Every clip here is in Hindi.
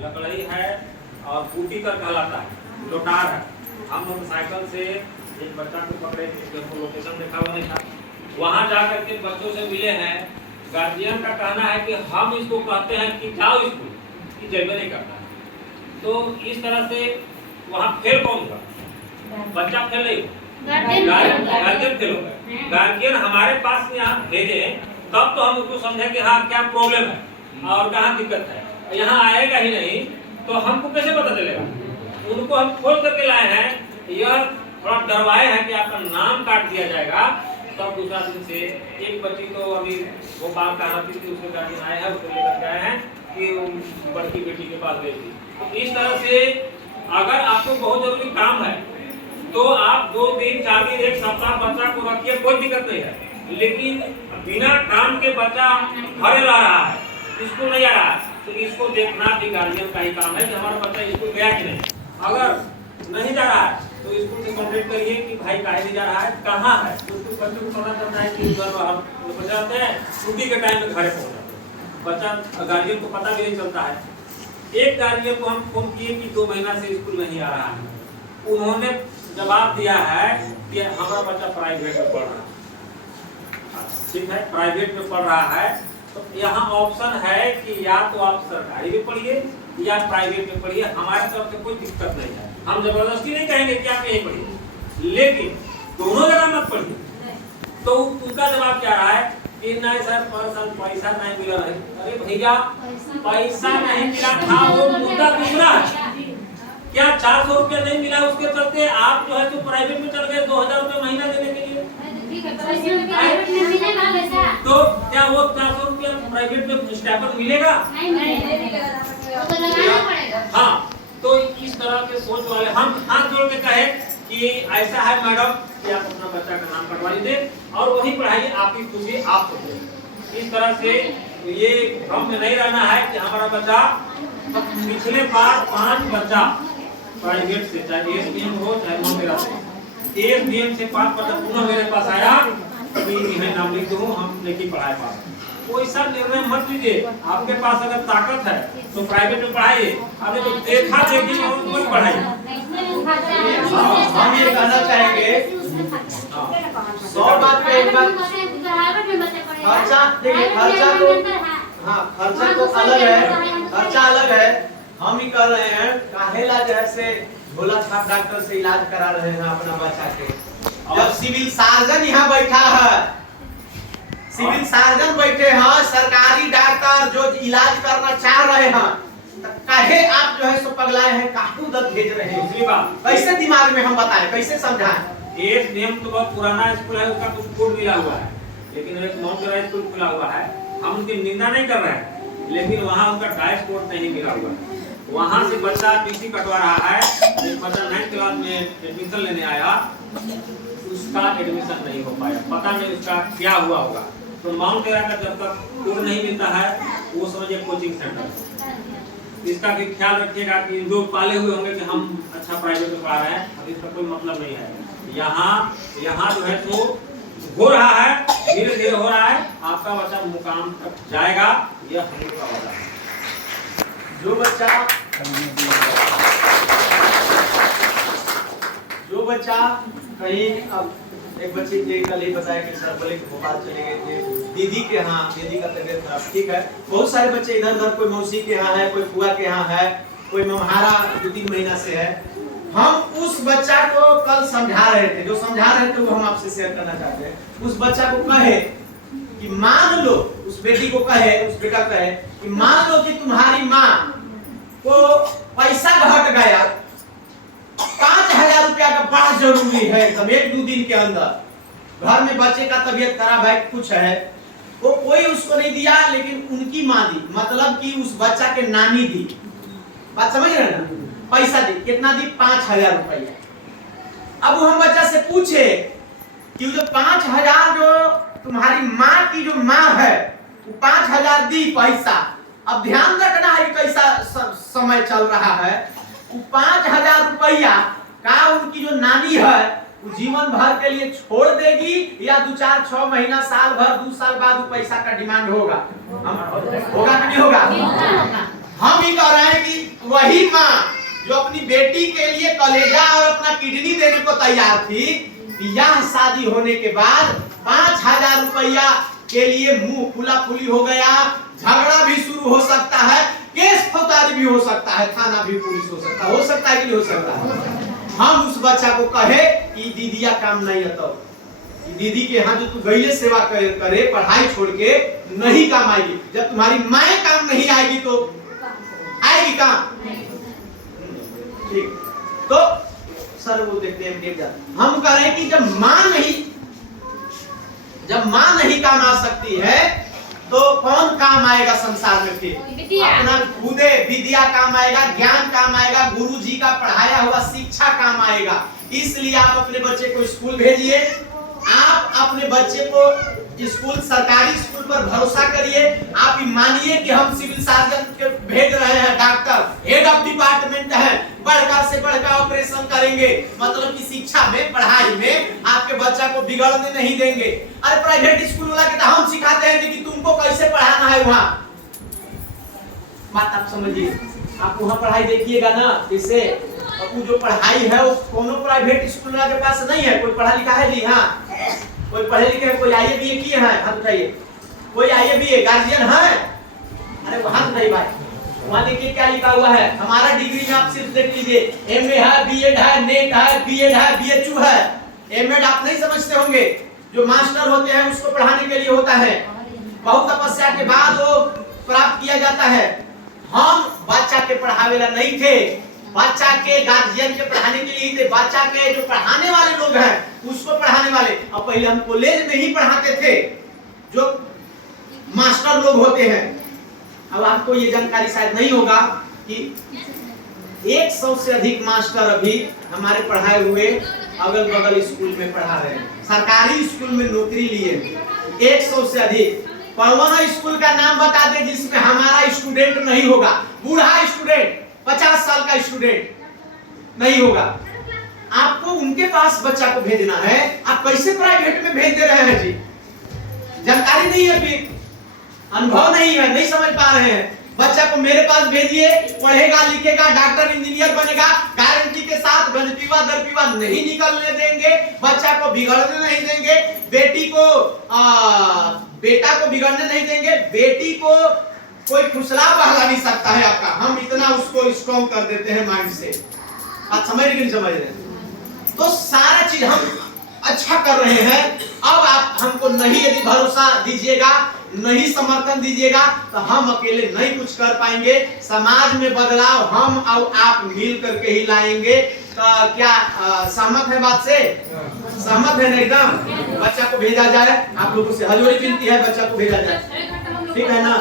लकड़ी है और बूटी कर कहलाता है, लोटार है। हम मोटरसाइकिल से एक बच्चा को पकड़े, हमको लोकेशन देखा हुआ नहीं था, वहाँ जा करके बच्चों से मिले हैं। गार्जियन का कहना है कि हम इसको कहते हैं कि जाओ स्कूल, कि जैबे नहीं करता। तो इस तरह से वहाँ फेल कौन होगा? बच्चा फेल नहीं होगा, गार्जियन फेल होगा। गार्जियन हमारे पास में यहाँ भेजे तब तो हम उसको समझे कि हाँ क्या प्रॉब्लम है और कहाँ दिक्कत है। यहाँ आएगा ही नहीं तो हमको कैसे पता चलेगा? उनको हम खोल करके लाए हैं, यह थोड़ा डरवाए हैं कि आपका नाम काट दिया जाएगा। तब दूसरा दिन से एक बच्ची तो अभी भोपाल का रहती थी, उसके गार्जियन आए हैं, उसको लेकर गए हैं कि बड़की बेटी के पास गई थी। तो इस तरह से अगर आपको बहुत जरूरी काम है तो आप 2 दिन 4 दिन 1 सप्ताह बच्चा को रखिए, कोई दिक्कत नहीं है। लेकिन बिना काम के बच्चा घर रह रहा है, स्कूल नहीं जा रहा है, तो इसको देखना भी गार्जियन का ही काम है कि हमारा बच्चा स्कूल गया कि नहीं। अगर नहीं जा रहा है तो स्कूल से कंप्लेंट करिए कि भाई काहे नहीं जा रहा है, कहाँ है। तो बच्चों को पता चलता है कि उधर हम बचाते हैं, छुट्टी के टाइम में घर पहुँच जाते हैं। बच्चा गार्जियन को पता भी नहीं चलता है। एक गार्जियन को हम फोन किए कि 2 महीना से स्कूल नहीं आ रहा है। उन्होंने जवाब दिया है कि हमारा बच्चा प्राइवेट में पढ़ रहा है। ठीक है, प्राइवेट में पढ़ रहा है तो यहाँ ऑप्शन है कि या तो आप सरकारी में पढ़िए या प्राइवेट में पढ़िए, हमारे तरफ से कोई दिक्कत नहीं है। हम जबरदस्ती नहीं कहेंगे कि आप यहीं पढ़िए, लेकिन दोनों जगह मत पढ़िए। तो उनका जवाब क्या रहा है कि नहीं सर पैसा नहीं मिला है। अरे भैया पैसा नहीं मिला था वो मुद्दा दूसरा है। क्या 400 रुपया नहीं मिला उसके चलते आप जो है तो प्राइवेट में चल गए 2000 रुपया महीना देने के लिए? तो क्या वो 400 रुपया प्राइवेट में स्टाइपेंड मिलेगा? हाँ, तो इस तरह के सोच वाले हम हाथ जोड़ के कहे कि ऐसा है मैडम कि आप अपना बच्चा का नाम कटवा लीजिए और वही पढ़ाइए, आपकी खुशी आपको दे। इस तरह से ये भ्रम में नहीं रहना है कि हमारा बच्चा, पिछले बार 5 बच्चा प्राइवेट से, चाहे एसबीएम हो चाहे मोटेरा से, एसबीएम से 5 बच्चा पुनः मेरे पास आया कि इन्हें नाम लिख दो, हम लेके पढ़ाए पास। कोई सा निर्णय मत लीजिए, आपके पास अगर ताकत है तो प्राइवेट में पढ़ाइए, आपने तो देखा देखी मत पढ़ाइए। हम ये कहना चाहेंगे 100 बात पे एक बात, खर्चा देखिए, खर्चा तो हाँ खर्चा तो अलग है, खर्चा अलग है। हम ही कर रहे हैं काहेला जैसे झोला छाप डॉक्टर से इलाज करा रहे हैं अपना बच्चा के। जब सिविल सर्जन यहाँ बैठा है, सिविल सर्जन बैठे हैं, सरकारी डॉक्टर जो इलाज करना चाह रहे हैं, तो कहे आप जो है सो पगलाए हैं, काहे उधर भेज रहे हैं? दूसरी बात कैसे दिमाग में हम बताएं, कैसे समझाएं? एक नियम तो बहुत पुराना स्कूल है, उसका कुछ कोड मिला हुआ है, लेकिन एक मॉन्टेरा स्कूल खुला हुआ है, हम उनकी निंदा नहीं कर रहे हैं, लेकिन वहाँ उनका डाइस कोड नहीं मिला हुआ है। वहाँ से बच्चा टीसी कटवा रहा है, एक बच्चा 9th क्लास में एडमिशन लेने आया, उसका एडमिशन नहीं हो पाया, पता नहीं उसका क्या हुआ होगा। तो माउंटेरा का जब तक कोड नहीं मिलता है वो समझिए कोचिंग सेंटर। इसका भी ख्याल रखिएगा कि जो पाले हुए होंगे कि हम अच्छा प्राइवेट में पढ़ा रहे हैं, अभी इसका कोई मतलब नहीं है। यहाँ जो है तो हो रहा है, धीरे धीरे हो रहा है, आपका बच्चा मुकाम तक जाएगा, यह हमें का वादा है। जो बच्चा कहीं, अब एक बच्चे के कल ही बताया कि सर बोले कि भोपाल चले गए थे दीदी के यहाँ, दीदी का तबीयत खराब, ठीक है। बहुत सारे बच्चे इधर उधर, कोई मौसी के यहाँ है, कोई फुआ के यहाँ है, कोई मम्हारा 2-3 महीना से है। हम उस बच्चा को कल समझा रहे थे, जो समझा रहे थे वो हम आपसे शेयर करना चाहते हैं। उस बच्चा को कहे कि मान लो, उस बेटी को कहे, उस बेटा कहे कि मान लो कि तुम्हारी माँ को पैसा घट गया, 5000 रुपया का बड़ा जरूरी है एकदम 1-2 दिन के अंदर, घर में बच्चे का तबीयत खराब है, कुछ है, वो कोई उसको नहीं दिया, लेकिन उनकी माँ दी, मतलब कि उस बच्चा के नानी दी। बात समझ रहे हैं ना? पैसा दी, कितना दी? 5000 रुपया। अब वो हम बच्चा से पूछे कि जो 5000 जो तुम्हारी माँ की जो माँ है वो 5000 दी पैसा, अब ध्यान रखना है कैसा समय चल रहा है, वो 5000 रुपया का उनकी जो नानी है वो जीवन भर के लिए छोड़ देगी या 2-4-6 महीना, साल भर, 2 साल बाद वो पैसा का डिमांड होगा? होगा कि नहीं होगा? हम ही कह रहे हैं कि वही माँ जो अपनी बेटी के लिए कलेजा और अपना किडनी देने को तैयार थी, यह शादी होने के बाद 5,000 रुपया के लिए मुंह फुला फुली हो गया, झगड़ा भी शुरू हो सकता है, केस फौजदारी भी हो सकता है, थाना भी पुलिस हो सकता है कि नहीं हो सकता है। हम उस बच्चा को कहे कि दीदिया काम नहीं आता, दीदी के यहाँ जो तू गईले सेवा करे पढ़ाई छोड़ के नहीं काम आएगी, जब तुम्हारी माँ काम नहीं आएगी तो आएगी काम। ठीक, तो सर वो देखते हैं हम कह रहे हैं कि जब माँ नहीं काम आ सकती है तो कौन काम आएगा संसार में? फिर अपना खुदे विद्या काम आएगा, ज्ञान काम आएगा, गुरु जी का पढ़ाया हुआ शिक्षा काम आएगा। इसलिए आप अपने बच्चे को स्कूल भेजिए, आप अपने बच्चे को स्कूल, सरकारी स्कूल पर भरोसा करिए। आप मानिए कि हम सिविल सर्जन के भेज रहे हैं, डॉक्टर हेड ऑफ डिपार्टमेंट है, बड़का से बड़का ऑपरेशन करेंगे, मतलब कि शिक्षा में, पढ़ाई में आपके बच्चा को बिगड़ने नहीं देंगे। अरे प्राइवेट स्कूल वाला के तो हम सिखाते हैं कि तुमको कैसे पढ़ाना है वहाँ। बात आप समझिए, आप वहाँ पढ़ाई देखिएगा ना, इससे वो जो पढ़ाई है वो कोनो प्राइवेट स्कूल वाला के पास नहीं है। कोई पढ़ा लिखा है जी? हाँ, कोई पढ़े लिखे है, कोई आईए बीए किए हैं? हाथ उठाइए। कोई आईए बीए गार्जियन है? अरे वो हाथ नहीं भाई, वहाँ देखिए क्या लिखा हुआ है। हमारा डिग्री में आप सिर्फ देख लीजिए, एमए है, बीएड है, नेट है, बीएड है, बीएचयू है। एमएड आप नहीं समझते होंगे, जो मास्टर होते हैं उसको पढ़ाने के लिए होता है, बहुत तपस्या के बाद वो प्राप्त किया जाता है। हम बच्चा के पढ़ावेला नहीं थे, बच्चा के गार्जियन के पढ़ाने के लिए थे, बच्चा के जो पढ़ाने वाले लोग हैं उसको पढ़ाने वाले। अब पहले हम कॉलेज में ही पढ़ाते थे जो मास्टर लोग होते हैं। अब आपको ये जानकारी शायद नहीं होगा कि 100 से अधिक मास्टर अभी हमारे पढ़ाए हुए अगल बगल स्कूल में पढ़ा रहे हैं, सरकारी स्कूल में नौकरी लिए 100 से अधिक। कौन स्कूल का नाम बता दे जिसमें हमारा स्टूडेंट नहीं होगा? बूढ़ा स्टूडेंट, 50 साल का स्टूडेंट नहीं होगा। आपको उनके पास बच्चा को भेजना है, आप कैसे प्राइवेट में भेज दे रहे हैं जी? जानकारी नहीं है, फिर अनुभव नहीं है, नहीं समझ पा रहे हैं। बच्चा को मेरे पास भेजिए, पढ़ेगा लिखेगा, डॉक्टर इंजीनियर बनेगा, गारंटी के साथ गंदपीवा दरपीवा नहीं निकलने देंगे, बच्चा को बिगड़ने नहीं देंगे, बेटा को बिगड़ने नहीं देंगे, बेटी को कोई फुसला बहला नहीं सकता है आपका। हम इतना उसको स्ट्रॉन्ग कर देते हैं माइंड से। आप समझ रहे नहीं समझ रहे? तो सारा चीज हम अच्छा कर रहे हैं। अब आप हमको नहीं यदि भरोसा दीजिएगा, नहीं समर्थन दीजिएगा तो हम अकेले नहीं कुछ कर पाएंगे। समाज में बदलाव हम और आप मिल करके ही लाएंगे। तो क्या सहमत है बात से? सहमत है ना? एकदम। बच्चा को भेजा जाए, आप लोगों से हजोरी विनती है, बच्चा को भेजा जाए, ठीक है ना?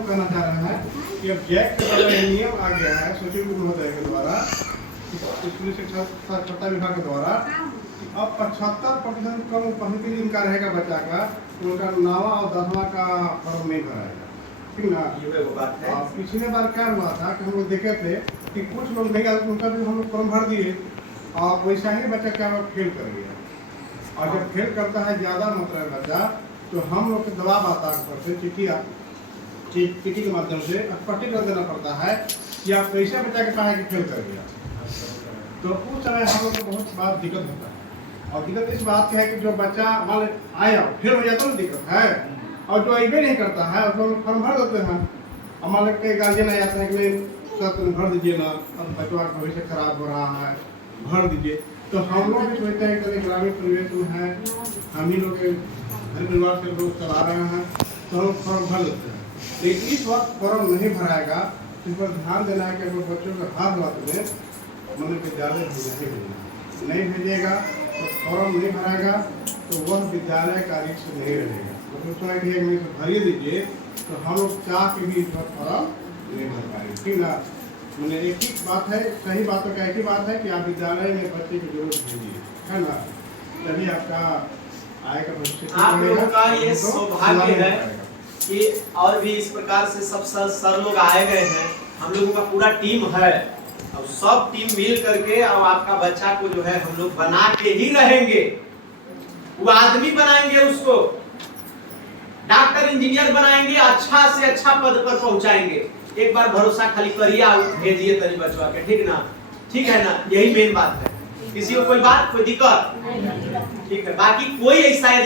कहना चाह रहा है कि अब जैक का नियम आ गया है सुप्रीम कोर्ट महोदय के द्वारा, स्कूली शिक्षा साक्षरता विभाग के द्वारा, अब 75% कम उपस्थिति जिनका रहेगा बच्चा का, उनका 9वां और 10वां का फॉर्म नहीं भराएगा, ठीक ना? ये वो बात है। पिछले बार क्या हुआ था कि हम लोग देखे थे कि कुछ लोग नहीं आते, उनका भी हम लोग फॉर्म भर दिए और वैसा ही बच्चा क्या फेल कर गया। और जब फेल करता है ज़्यादा मात्रा में बच्चा, तो हम लोग के दबाव आता है, चिट्ठी के माध्यम से स्पष्टीकरण कर देना पड़ता है कि आप कैसे बच्चा के पढ़ाई फेल कर गया। तो उस समय हम लोग को बहुत बात दिक्कत होता है। और दिक्कत इस बात की है कि जो बच्चा मान आया फेल हो जाता है, दिक्कत है। और जो अबे नहीं करता है उसको हम फॉर्म भर देते हैं। हमारे के गार्जियन आ जाते हैं कि सर भर दीजिए ना, अब बच्चा का भविष्य खराब हो रहा है, भर दीजिए। तो हम लोग भी सोचते हैं कि ग्रामीण परिवेश में है, हम ही लोग घर परिवार से लोग चला रहे हैं, तो हम फॉर्म भर देते हैं। लेकिन इस वक्त फॉर्म नहीं भराएगा, इस पर ध्यान देना है कि अगर बच्चों के हाथ हाथ में मतलब विद्यालय नहीं भेजिएगा तो फॉर्म नहीं भराएगा तो वह विद्यालय कार्य से नहीं रहेगा। मतलब तो एक महीने से भरिए दीजिए तो हम लोग चाह के भी इस वक्त फॉर्म नहीं भर पाएंगे, ठीक ना? मैंने एक ही बात है, सही बातों का एक ही बात है कि आप विद्यालय में बच्चे की जरूरत भेजिए, है ना? तभी आपका आएगा भविष्य। आप लोगों का ये सौभाग्य है कि और भी इस प्रकार से सब सर लोग आए गए हैं, हम लोगों का पूरा टीम है। अब सब टीम मिल करके अब आपका बच्चा को जो है हम लोग बना के ही रहेंगे। वो आदमी बनाएंगे, उसको डॉक्टर इंजीनियर बनाएंगे, अच्छा से अच्छा पद पर पहुंचाएंगे। एक बार भरोसा खाली करिए और भेजिए तनी बचवा के, ठीक ना? ठीक है ना? यही मेन बात है। किसी को कोई बात, कोई दिक्कत? ठीक है। बाकी कोई ऐसा